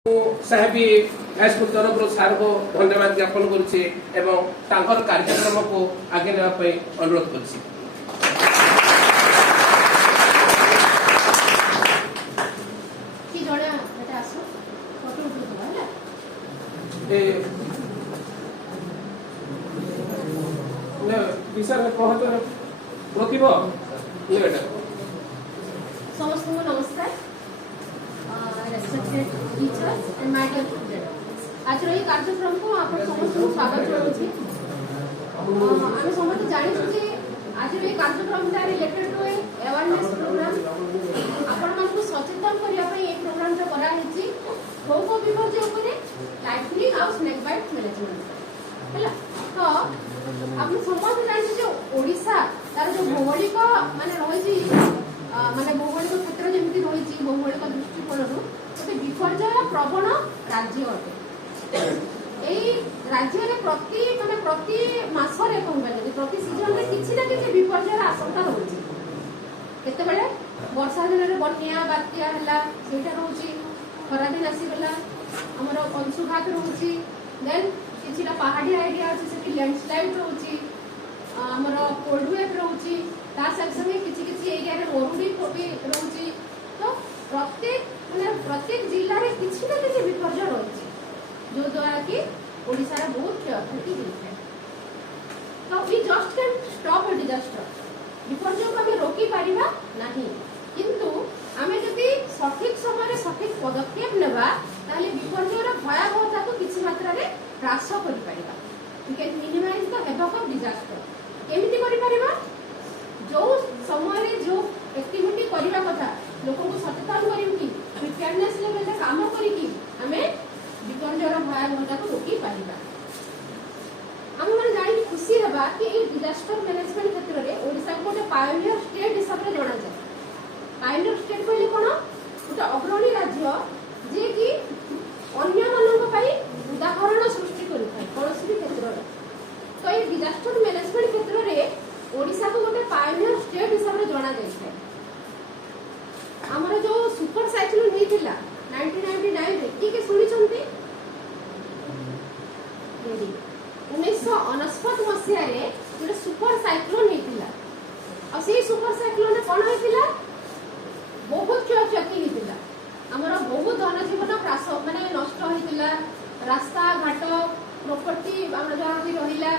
साहेबी high school तरफ सार को धन्यवाद ज्ञापन करुचे कार्यक्रम को आगे नापे अनुरोध कर समस्त को नमस्कार respected teachers and my dear students आज ये कार्यक्रम को आप समस्त को स्वागत करूची हम समस्त जानि जे आज ये कार्यक्रम दा रिलेटेड टू अवेयरनेस प्रोग्राम आपण मन को सचेतन करिया पई एक प्रोग्राम जो करा हेची खो विपर्य ऊपर लाइफली हाउस स्नेक बाइट मैनेजमेंट हला तो आप समस्त जानि जे ओडिसा तार जो भौगोलिक माने रही माने भौगोलिक क्षेत्र जमी रही भौगोलिक दृष्टिकोण गोटे विपर्य प्रवण राज्य अटे यही राज्य प्रति माने प्रति मासरे कहबा प्रति सीजन में किसी ना किसी विपर्यर आशंका रही केतेबेले वर्षा दिन में बन्या बात्या हला सेटा रहउची खरा दिन आसीगला हमर अंशुघात रहउची देन किछिला पहाड़ी एरिया अछि सेठी लैंडस्लाइड रहउची हमर कोल्ड वेव रहउची ता संगे किछि किछि एरिया रे मरुडी भी रहउची तो प्रत्येक जिल्ला रे किछि ना किछि विपर्य रहउची जो द्वारा कि ओडिसा रे बहुत क्षति होइছে तो we just can stop a disaster विपर्य को हम रोकी पारिबा नाही किंतु हमें यदि सठिक समय सठिक पदक्षेप नेबा ताले विपर्यर भयावहता को किछि मात्रा रे ह्रास करि पारिबा we can minimise the havoc of disaster केमिति करि पारिबा जो समय रे जो एक्टिविटी करिबा कथा लोक को सचेतन करिउ कि प्रिपेयरनेस लेवल रे काम करि कि हमें विपर्यर भयावहता को रोकी पारिबा हम मन जानि खुशी हेबा कि ए डिजास्टर मैनेजमेंट क्षेत्र रे ओडिसा को गोटे पायोनियर स्टेट हिसाब रे जणा जाय पायोनियर स्टेट कहले कोन गोटे अग्रणी राज्य जे कि अन्य मानक पई उदाहरण सृष्टि करि थाय कोनसी भी क्षेत्र रे तो ए डिजास्टर मैनेजमेंट क्षेत्र रे ओडिसा को गोटे पायोनियर स्टेट हिसाब रे जणा जाय छै हमर जो सुपर साइक्लोन हेतिला 1999 रे की सुनि छंती 1969 मसिया रे गोटे सुपर साइक्लोन हेतिला आ से सुपर साइक्लोन रे कोन हेतिला बहुत क्षति हेतिला हमर बहुत धन जीवन ह्रास माने नष्ट हेतिला रास्ता घाट प्रॉपर्टी हमर जहा भी रहिला